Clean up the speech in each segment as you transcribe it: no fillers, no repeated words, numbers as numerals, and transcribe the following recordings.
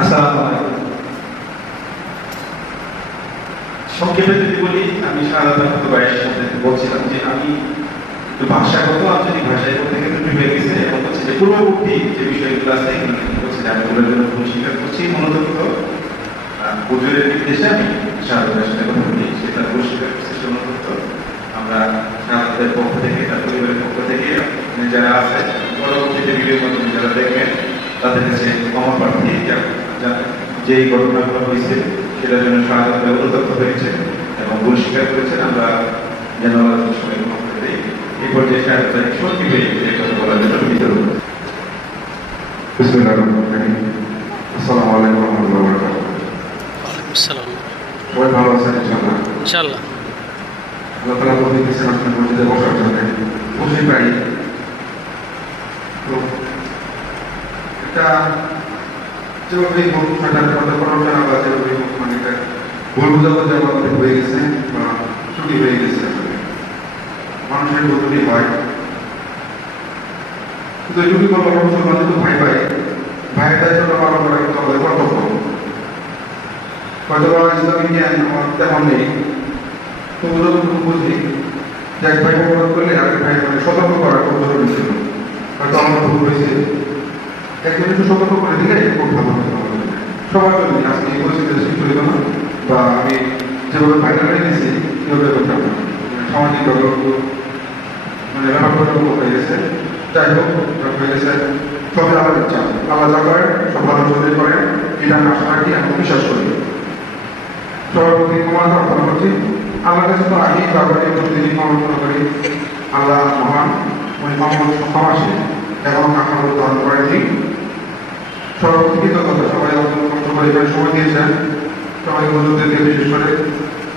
আসসালামু আলাইকুম। সংক্ষেপে যদি বলি, আমি সাধারণত বলছিলাম যে আমি একটু ভাষাগত আঞ্চলিক ভাষায় বলতে গেলে হয়ে গেছে এবং হচ্ছে যে পূর্ববর্তী যে বিষয়গুলো আছে এগুলো হচ্ছে যে আমি ওগুলোর জন্য ভুল স্বীকার করছি। মূলত হুজুরের নির্দেশে আমি সাধারণের সাথে কথা বলি, সেটা ভুল স্বীকার করছি। মূলত আমরা সাধারণের পক্ষ থেকে, তার পরিবারের পক্ষ থেকে যারা আছে পরবর্তীতে ভিডিওর মাধ্যমে যারা দেখবেন তাদের কাছে ক্ষমা প্রার্থী, যেই ঘটনাগুলো হয়েছে সেটার জন্য সাধারণ অনুতপ্ত হয়েছে এবং ভুল স্বীকার করেছেন। আমরা যেন সবাই ক্ষমা করে দিই। এই পর্যায়ে সাধারণ সত্যি হয়ে যে কথা বলার জন্য বিতরণ করেছে। আসসালামু আলাইকুম ওয়া রাহমাতুল্লাহি ওয়া বারাকাতুহু। সবাই ভালো আছেন ইনশাআল্লাহ? ইনশাআল্লাহ। আল্লাহ তাআলা তৌফিক দিয়েছেন আপনার মসজিদে বসার জন্য। বসে পাই তো এটা যেভাবে ঘটনাটা করার আবার যেভাবে মানে এটা ভুল বোঝাবুঝি আমাদের হয়ে গেছে বা ত্রুটি হয়ে গেছে। মানুষের ভুল হয়, কিন্তু এটুকুই বলবো মুসলমান যেহেতু ভাই ভাই ভাইয়ের দায়িত্বটা পালন করা কিন্তু আমাদের কর্তব্য। হয়তো বা ইসলামিক জ্ঞান আমার তেমন নেই, তো যতটুকু বুঝি যে এক ভাই অপরাধ করলে আরেক ভাই মানে সতর্ক করা খুব জরুরি ছিল। হয়তো আমার ভুল হয়েছে, একজন একটু সতর্ক করে দিলে খুব ভালো হতো সবার জন্য। আজকে এই পরিস্থিতিতে সৃষ্টি হইত না, বা আমি যেভাবে ফাইনালে নিয়েছি সেভাবে করতাম না। সামাজিকভাবে মানে ব্যাপারটা হয়ে গেছে। যাই হোক, হয়ে গেছে, সবই আমার ইচ্ছা। আল্লাহ যা করেন সব ভালো চলে করেন, এটা আমি আশা রাখি, আমি বিশ্বাস করি। সবার প্রতি ক্ষমা প্রার্থনা করছি। আল্লাহর কাছে তো আগেই বাবাকে প্রতিদিন ক্ষমা করি। আল্লাহ মহান, ওই ক্ষমাসী এবং আপনার উদাহরণ করেনি। সর্বপ্রতি কৃতজ্ঞতা, সবাই কষ্ট করে এখানে সময় দিয়েছেন। সবাই হুজুরদেরকে বিশেষ করে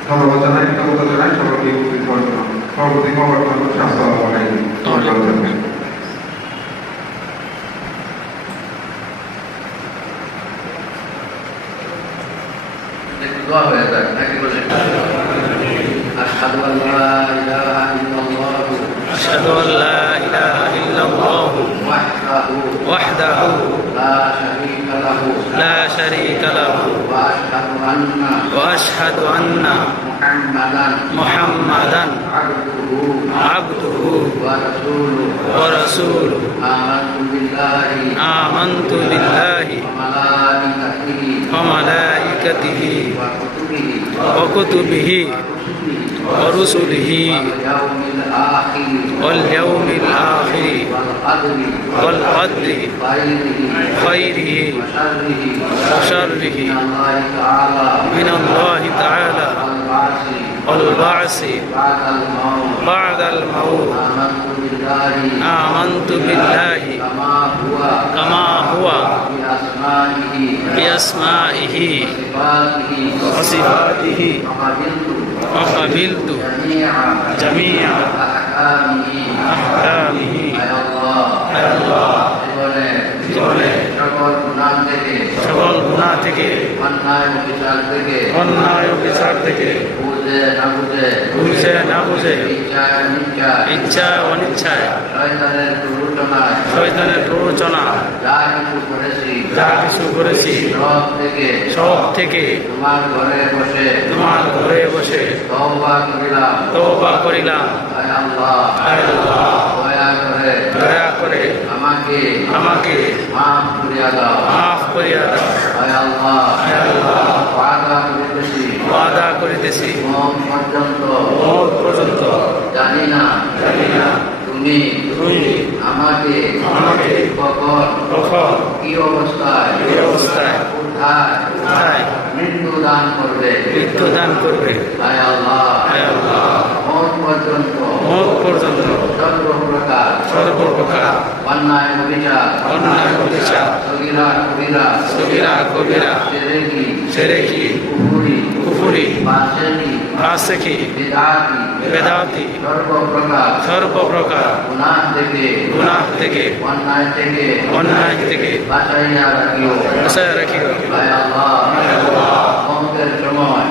ধন্যবাদ জানাই, কৃতজ্ঞতা জানাই সবাইকে উপস্থিত হওয়ার জন্য। সর্বপ্রতি ক্ষমা প্রার্থনা করছি। আসসালামু আলাইকুম। দোয়া হয়ে যাক নাকি বলে আশহাদু আল্লা ইলাহা ইল্লাল্লাহ আশহাদু আল্লা ইলাহা ইল্লাল্লাহ ওয়াহদাহু লা শারীকা লাহু ওয়া আশহাদু আন্না মুহাম্মাদান আবদুহু ওয়া রাসূলুহু আমানতু বিল্লাহি ওয়া মালাইকাতিহি ওয়া কুতুবিহি ওয়া রুসুলিহি ওয়াল ইয়াউমিল আখির ওয়াল কদরি খায়রিহি ওয়া শাররিহি মিনাল্লাহি তাআলা ওয়াল বা'সি বা'দাল মাউত আমানতু বিল্লাহি কামা হুয়া বিআসমাইহি ওয়া সিফাতিহি ওয়া কাবিলতু জামিআ আহকামিহি। জীবনে সকল গুনাহ থেকে অন্যায় ও বিচার থেকে বুঝে না বুঝে ইচ্ছা অনিচ্ছায় শয়তানের প্ররোচনা যা কিছু করেছি সব থেকে তোমার ঘরে বসে তওবা করিলাম। দয়া করে আমাকে মাফ করিয়া দাও। ওয়াদা করিতেছি মওত পর্যন্ত জানি না তুমি আমাকে কখন কি অবস্থায় কোথায় মৃত্যু দান করবে। হায় আল্লাহ মওত পর্যন্ত সর্বপ্রকার অন্যায় অবিচার সগীরা কবিরা শিরকি কুফরি ফাসিকি বেদাতি সর্বপ্রকার গুনাহ থেকে অন্যায় থেকে বাঁচাইয়া রাখিও।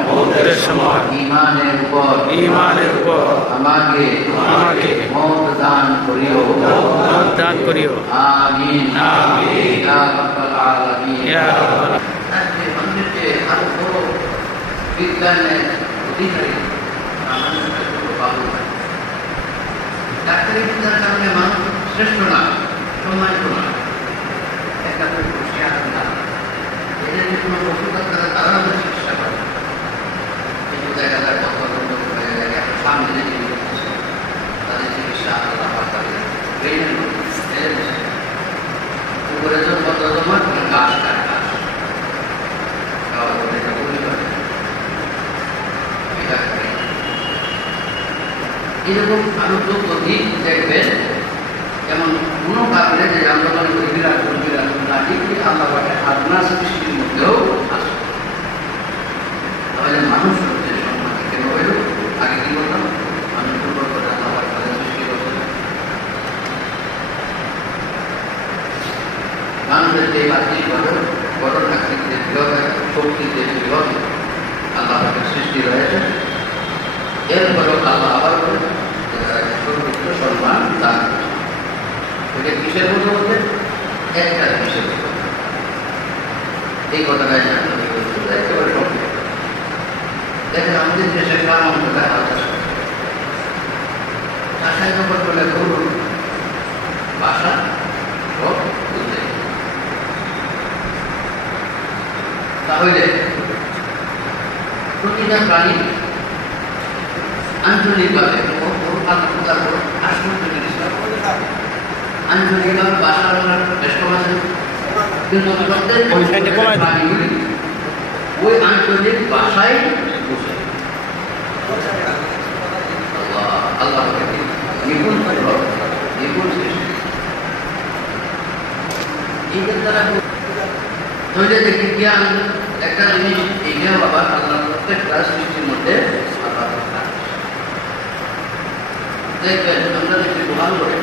মওতের সময় ঈমানের উপর আমাকে মওত দান করিও। আমিন। ইয়া রাব্বাল আলামিন। বিজ্ঞানের অধিকারী আমাদের বাবু ডাক্তারি বিদ্যার কারণে মানুষ শ্রেষ্ঠ না, সম্মানিত না, একটা হুঁশিয়ার না। এদের যে কোনো ওষুধ ডাক্তারা তারা আমাদের চিকিৎসা করে, কিন্তু দেখা যায় কত হয়ে যায় একটা সামনে তাদের চিকিৎসা আলাদা পাঠাবে ব্রেনের উপরে তো কত তোমার গাছ কাট গাছ খাওয়া করে এটা পরিবার এরকম আরো যোগ্য দিক দেখবেন। যেমন কোনো কারণে যে আমরা মনে করি বিরাট না, এগুলি আল্লাহ আপনার সৃষ্টির মধ্যেও আসে। তাহলে মানুষ হচ্ছে সম্মান কেন হইল? আগে কি বললাম, মানুষ দুর্বল করে আল্লাহ সৃষ্টি করছে। মানুষের যে বাহ্যিক গঠন আকৃতিতে বৃহৎ, শক্তিতে বৃহৎ আল্লাহ সৃষ্টি রয়েছে, এরপরেও আল্লাহ আবার সর্বোচ্চ সম্মান দান করেছে। ওইটা কিসের মধ্যে বলতে? একটা কিসের মধ্যে, এই কথাটা একেবারে সম্পূর্ণ। দেখেন আমাদের দেশের গ্রাম অঞ্চলে চাষায় যখন বলে গরু বাসা সব বুঝতে, তাহলে প্রতিটা প্রাণী আঞ্চলিকভাবে আঞ্চলিকভাবে বাসা বেশ কম আছে, কিন্তু প্রাণীগুলি ওই আঞ্চলিক ভাষায় বুঝে। আল্লাহ নিপুণ নিপুণ সৃষ্টি এইটার দ্বারা ধরে দেখি জ্ঞান একটা জিনিস, এইটাও আবার আল্লাহ প্রত্যেকটা সৃষ্টির মধ্যে দেখবেন। আমরা যদি গোহাল করে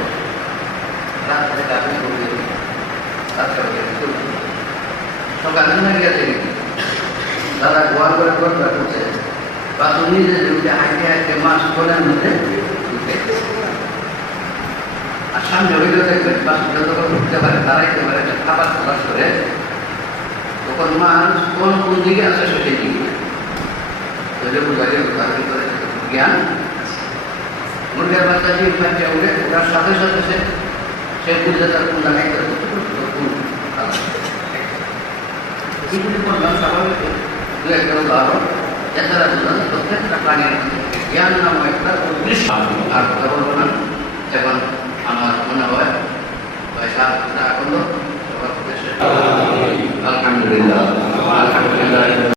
রাত থেকে আপনি করবে সকালে না গেছে দাদা গোয়াল করে করছে বা তুমি যে হাইটে হাইটে মাছ কোলের মধ্যে আর সামনে হইলে দেখবেন বাসগুলো যখন উঠতে পারে দাঁড়াইতে পারে খাবার খাবার করে, তখন মাছ কোন কোন দিকে আছে সেটাই দিকে বোঝা গেল তার ভিতরে জ্ঞান। মুরগের বাচ্চা যে বাচ্চা উঠে ওটার সাথে সাথে সে বুঝে তার কোন লাগাইতে এগুলি বললাম স্বাভাবিক দু একটা উদাহরণ। এছাড়া বললাম প্রত্যেকটা প্রাণীর জ্ঞান নাম একটা উদ্দেশ্য। আর কথা বলবো না, এখন আমার মনে হয় পয়সা